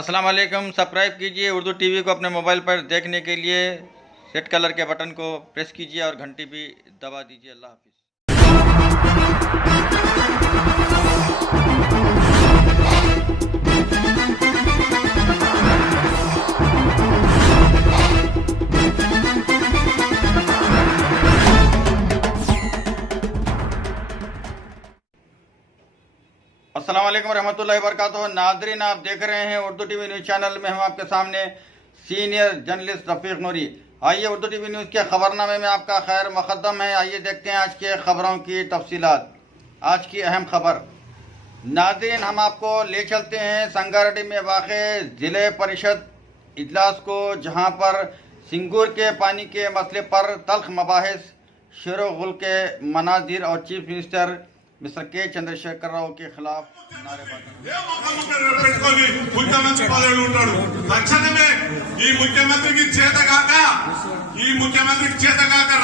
अस्सलाम वालेकुम। सब्सक्राइब कीजिए उर्दू टीवी को अपने मोबाइल पर देखने के लिए रेड कलर के बटन को प्रेस कीजिए और घंटी भी दबा दीजिए। अल्लाह हाफिज़। अस्सलाम वालेकुम रहमतुल्लाहि व बरकातुहू। नाज़रीन, आप देख रहे हैं उर्दू टीवी न्यूज़ चैनल में। हम आपके सामने सीनियर जर्नलिस्ट रफ़ीक नूरी। आइए उर्दू टीवी न्यूज़ के खबरनामे में आपका खैर मुक़द्दम है। आइए देखते हैं आज के खबरों की तफसीलात। आज की अहम खबर नाज़रीन, हम आपको ले चलते हैं संगारेड्डी में वाक़े ज़िले परिषद इजलास को, जहां पर सिंगूर के पानी के मसले पर तल्ख मबाहिस, शेर-ओ-गुल के मनाजिर और चीफ मिनिस्टर मिस्टर के चंद्रशेखर राव के खिलाफ ముఖ్యమంత్రి పదవిలో ఉంటాడు. తక్షణమే ఈ ముఖ్యమంత్రికి చేతగాక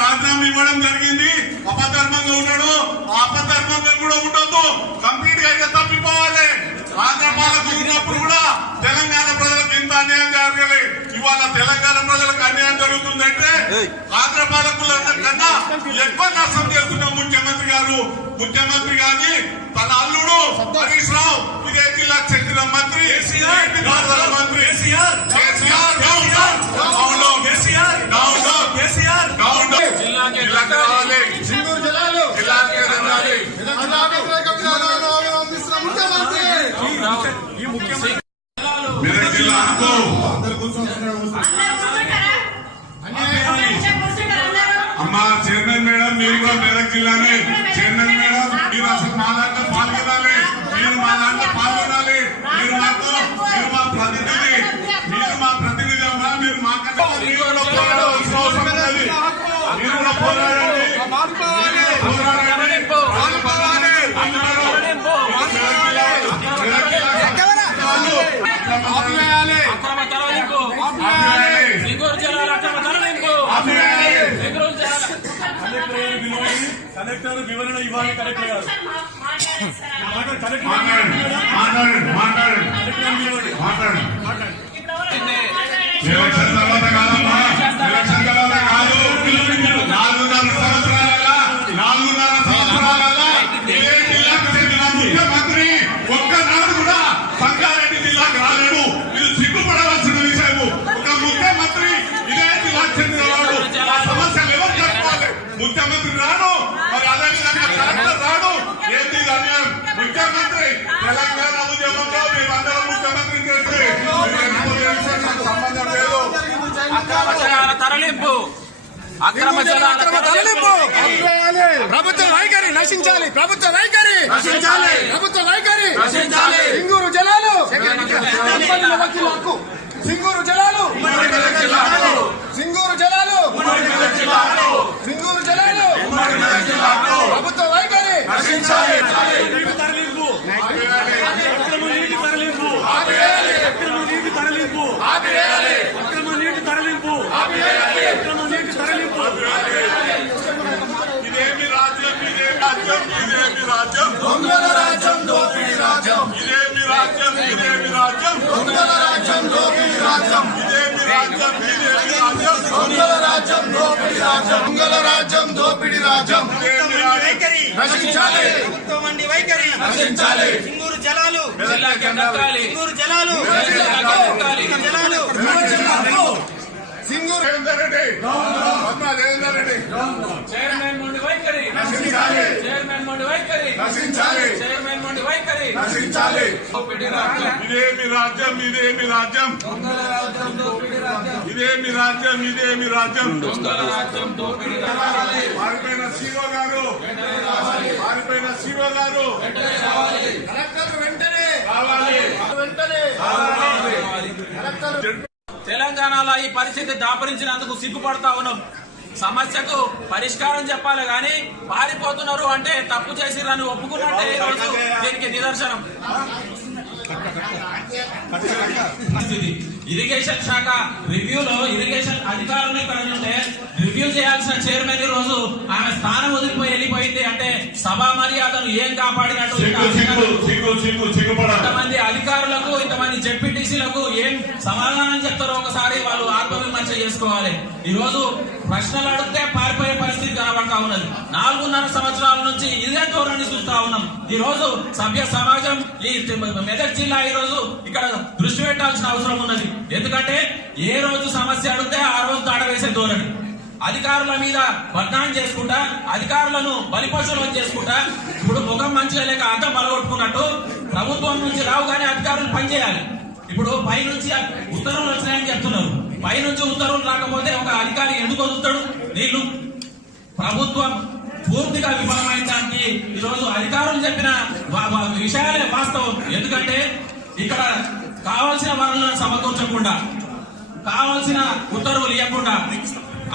రాజీనామా ఇవ్వడం జరిగింది. అపధర్మంగా ఉన్నాడు. అపధర్మంగా కూడా ఉండొద్దు. కంప్లీట్ గా అయితే తప్పిపోవాలి. ఆంధ్ర పాలకు ఉన్నప్పుడు కూడా తెలంగాణ ప్రజలకు ఇంత అన్యాయం జరగలే. ఇవాళ తెలంగాణ ప్రజలకు అన్యాయం జరుగుతుందంటే ఆంధ్ర పాలకుల కన్నా ఎక్కువ నష్టం చేస్తున్న ముఖ్యమంత్రి గారి తన అల్లుడు హరీష్ రావు, ఇదే జిల్లా చెందిన మంత్రి అమ్మా చైర్మన్ మేడం, మీరు కూడా మెదక్ జిల్లానే. చైర్మన్ మేడం, మీరు అసలు మా దాంట్లో పాల్గొనాలి. మీరు మా దాంట్లో పాల్గొనాలి. మీరు మా ప్రతినిధి. అమ్మా, మీరు మాకన్నా మీరు కూడా పోరాడండి. కలెక్టర్ వివరణ ఇవ్వాలి. కలెక్టర్ గారు ఎలక్షన్ తర్వాత కాదమ్మా, ఎలక్షన్ తర్వాత కాదు. 4.5 సంవత్సరాల ముఖ్యమంత్రి ఒక్కనాడు కూడా సంగారెడ్డి జిల్లాకు రాలేడు. మీరు సిగ్గుపడవలసిన విషయం. ఒక ముఖ్యమంత్రి ఇదే జిల్లాకు చెందినవాడు. సమస్యలు ఎవరు చెప్పుకోవాలి? ముఖ్యమంత్రి రాడు, మరి అదేవిధంగా కలెక్టర్ రాడు. ఏంటి అన్యాయం? ముఖ్యమంత్రి తెలంగాణ ఉద్యమంలో మేమందరం ముఖ్యమంత్రి చేస్తే సంబంధం లేదు. తరలింపు, అక్రమ జలాల తరలింపు, ప్రభుత్వ వైఖరి నశించాలి. ప్రభుత్వ వైఖరి నశించాలి. ప్రభుత్వ వైఖరి నశించాలి. సింగూరు జలాలు, సింగూరు జలాలు, సింగూరు జలాలు, సింగూరు జలాలు, ప్రభుత్వ వైఖరి నశించాలి. తరలింపు, అక్రమ నీటి తరలింపు, అక్రమ నీటి తరలింపు, అక్రమ నీటి తరలింపు, అక్రమ నీటి తరలింపు. ఇదేమి రాజ్యం? ఇదేమి రాజ్యం? దొంగల రాజ్యం, దోపిడీ రాజ్యం. ఇదేమి రాజ్యం? దొంగల రాజ్యం, దోపిడీ రాజ్యం. ఇదేమి రాజ్యం? దొంగల రాజ్యం, దోపిడీ రాజ్యం. దొంగల రాజ్యం, దోపిడీ రాజ్యం నశించాలి. ప్రభుత్వం వంటి వైఖరి నశించాలి. సింగూరు జలాలు, సింగూరు జలాలు, సింగూరు రేవంత్ రెడ్డి, రేవంత్ రెడ్డి చైర్మన్ మొండి వైఖరి నశించాలి. చైర్మన్ మొండి వైఖరి నశించాలి. చైర్మన్ మొండి వైఖరి నశించాలి. దోపిడీ రాజ్యం, ఇదేమి రాజ్యం? ఇదేమి రాజ్యం? ఇదేమి రాజ్యం? ఇదేమి రాజ్యం? దొంగల రాజ్యం, దోపిడీ పారిపోయిన సీఓ గారు, పారిపోయిన సీఓ గారు కలెక్టర్ వెంటనే రావాలి. తెలంగాణలో ఈ పరిస్థితి దాపరించినందుకు సిగ్గుపడతా ఉన్నాం. సమస్యకు పరిష్కారం చెప్పాలి గాని పారిపోతున్నారు అంటే తప్పు చేసిరని ఒప్పుకున్నట్టే ఈ రోజు దీనికి నిదర్శనం. ఇరిగేషన్ శాఖ రివ్యూలో ఇరిగేషన్ అధికారులు ఇక్కడ ఉంటే రివ్యూ చేయాల్సిన చైర్మన్ ఈ రోజు ఆమె స్థానం వదిలిపోయి వెళ్ళిపోయింది అంటే సభా మర్యాదను ఏం కాపాడినట్టు ఇంతమంది అధికారులకు ఇంతమంది జెడ్పీటీసీలకు ఏం సమాధానం చెప్తారో ఒకసారి వాళ్ళు ఆత్మవిమర్శ చేసుకోవాలి. ఈ రోజు ప్రశ్నలు అడిగితే పారిపోయే పరిస్థితి కనబడతా ఉన్నది. 4.5 సంవత్సరాల నుంచి ఇదే ధోరణి చూస్తా ఉన్నాం. ఈ రోజు సభ్య సమాజం ఈ మెదక్ జిల్లా ఈ రోజు ఇక్కడ దృష్టి పెట్టాల్సిన అవసరం ఉన్నది. ఎందుకంటే ఏ రోజు సమస్య అడిగితే ఆ రోజు దాడవేసే ధోరణి, అధికారుల మీద బద్నాం చేసుకుంటా, అధికారులను బలిపశువులను చేసుకుంటా, ఇప్పుడు ముఖం మంచిగా లేక అర్థం బలగొట్టుకున్నట్టు ప్రభుత్వం నుంచి రావు కానీ అధికారులు పనిచేయాలి. ఇప్పుడు పైనుంచి ఉత్తర్వులు వచ్చినాయని చెప్తున్నారు. పైనుంచి ఉత్తర్వులు రాకపోతే ఒక అధికారి ఎందుకు వదులుతాడు నీళ్లు? ప్రభుత్వం పూర్తిగా విఫలమైన దానికి ఈరోజు అధికారులు చెప్పిన విషయాలే వాస్తవం. ఎందుకంటే ఇక్కడ కావాల్సిన వనరులను సమకూర్చకుండా, కావాల్సిన ఉత్తర్వులు ఇవ్వకుండా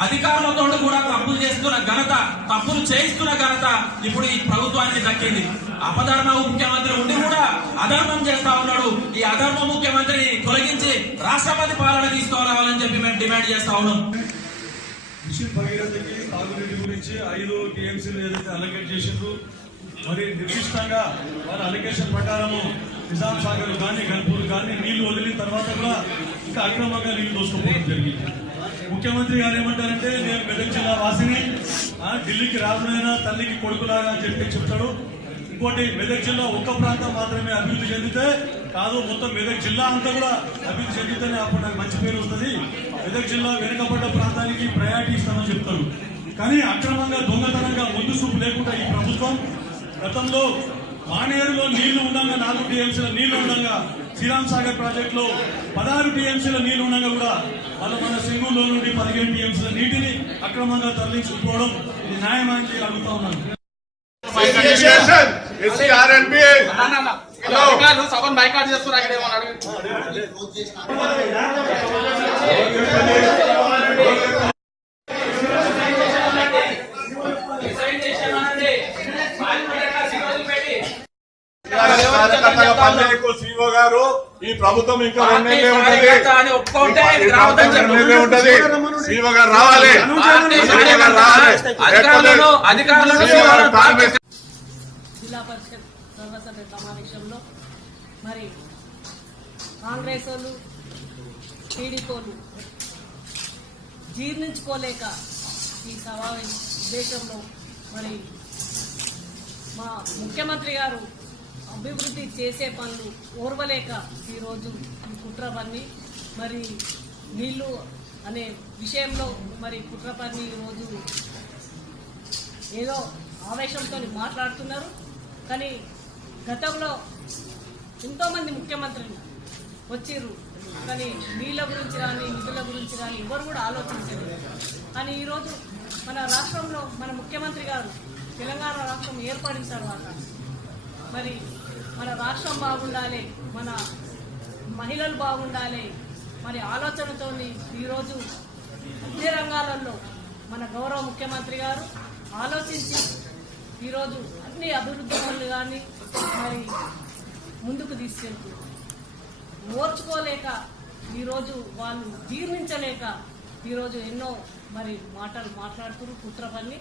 అధికారులతో కూడా తప్పులు చేస్తున్న ఘనత, తప్పులు చేయిస్తున్న ఘనత ఇప్పుడు ఈ ప్రభుత్వానికి దక్కింది. అపధర్మ ముఖ్యమంత్రి ఉండి కూడా అధర్మం చేస్తా ఉన్నాడు. ఈ అధర్మ ముఖ్యమంత్రిని తొలగించి రాష్ట్రపతి పాలన తీసుకురావాలని చెప్పి మేము డిమాండ్ చేస్తా ఉన్నాం. మిషన్ భగీరథకి తాగునీటి గురించి 5 టీఎంసీలు ఏదైతే అలొకేట్ చేసిండ్రు, మరి నిర్దిష్టంగా వారి అలొకేషన్ ప్రకారము నిజాం సాగర్ కానీ గన్పూర్ కానీ నీళ్లు వదిలిన తర్వాత కూడా ఇంకా అక్రమంగా నీళ్లు దోసుకోవడం జరిగింది. ముఖ్యమంత్రి గారు ఏమంటారంటే నేను మెదక్ జిల్లా వాసిని, ఢిల్లీకి రాజునైనా తల్లికి కొడుకులాగా అని చెప్పి చెప్తాడు. ఇంకోటి మెదక్ జిల్లా ఒక్క ప్రాంతం మాత్రమే అభివృద్ధి చెందితే కాదు, మొత్తం మెదక్ జిల్లా అంతా కూడా అభివృద్ధి చెందితేనే అప్పుడు నాకు మంచి పేరు వస్తుంది. మెదక్ జిల్లా వెనుకబడ్డ ప్రాంతానికి ప్రయారిటీ ఇస్తామని చెప్తారు. కానీ అక్రమంగా దొంగతనంగా ముందు చూపు లేకుండా ఈ ప్రభుత్వం గతంలో మానేరులో నీళ్లు ఉండగా 4 టీఎంసీల నీళ్లు ఉండగా, శ్రీరామ్ సాగర్ ప్రాజెక్ట్ లో 16 టీఎంసీల నీళ్లు ఉండగా కూడా వాళ్ళు మన సింగూరులో నుండి 15 టీఎంసీల నీటిని అక్రమంగా తరలించుకోవడం ఇది న్యాయమానికి అడుగుతా ఉన్నాను. సభను బైకాట్ చేస్తున్నారు. సీఓ గారు ఈ ప్రభుత్వం ఇంకా 2 నెలలే ఉంటది. సీఓ గారు రావాలి. జిల్లా పరిషత్ సర్వసభ్య సమావేశంలో మరి కాంగ్రెస్ వాళ్ళు, టీడీపీలు జీర్ణించుకోలేక ఈ ఉద్దేశంలో మరి మా ముఖ్యమంత్రి గారు అభివృద్ధి చేసే పనులు ఓర్వలేక ఈరోజు ఈ కుట్ర పన్ని మరి నీళ్లు అనే విషయంలో మరి కుట్ర పన్ని ఈరోజు ఏదో ఆవేశంతో మాట్లాడుతున్నారు. కానీ గతంలో ఎంతోమంది ముఖ్యమంత్రులు వచ్చిర్రు, కానీ నీళ్ళ గురించి కానీ నిధుల గురించి కానీ ఎవరు కూడా ఆలోచించారు. కానీ ఈరోజు మన రాష్ట్రంలో మన ముఖ్యమంత్రి గారు తెలంగాణ రాష్ట్రం ఏర్పడిన తర్వాత మరి మన రాష్ట్రం బాగుండాలి, మన మహిళలు బాగుండాలి మరి ఆలోచనతో ఈరోజు అన్ని రంగాలలో మన గౌరవ ముఖ్యమంత్రి గారు ఆలోచించి ఈరోజు అన్ని అభివృద్ధి పనులు కానీ మరి ముందుకు తీసుకెళ్తున్నారు. ఓర్చుకోలేక ఈరోజు వాళ్ళు జీర్ణించలేక ఈరోజు ఎన్నో మరి మాటలు మాట్లాడుతున్నారు కుట్ర పని.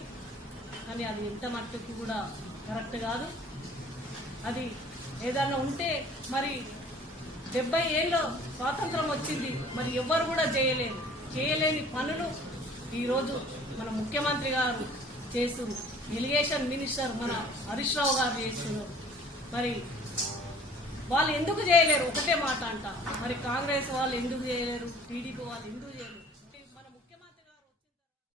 కానీ అది ఎంత మట్టుకు కూడా కరెక్ట్ కాదు. అది ఏదన్నా ఉంటే మరి 70 ఏళ్ళ స్వాతంత్రం వచ్చింది, మరి ఎవ్వరు కూడా చేయలేని పనులు ఈరోజు మన ముఖ్యమంత్రి గారు చేస్తున్నారు. ఇరిగేషన్ మినిస్టర్ మన హరీష్ రావు గారు చేస్తున్నారు. మరి వాళ్ళు ఎందుకు చేయలేరు? ఒకటే మాట అంట, మరి కాంగ్రెస్ వాళ్ళు ఎందుకు చేయలేరు, టీడీపీ వాళ్ళు ఎందుకు చేయలేరు?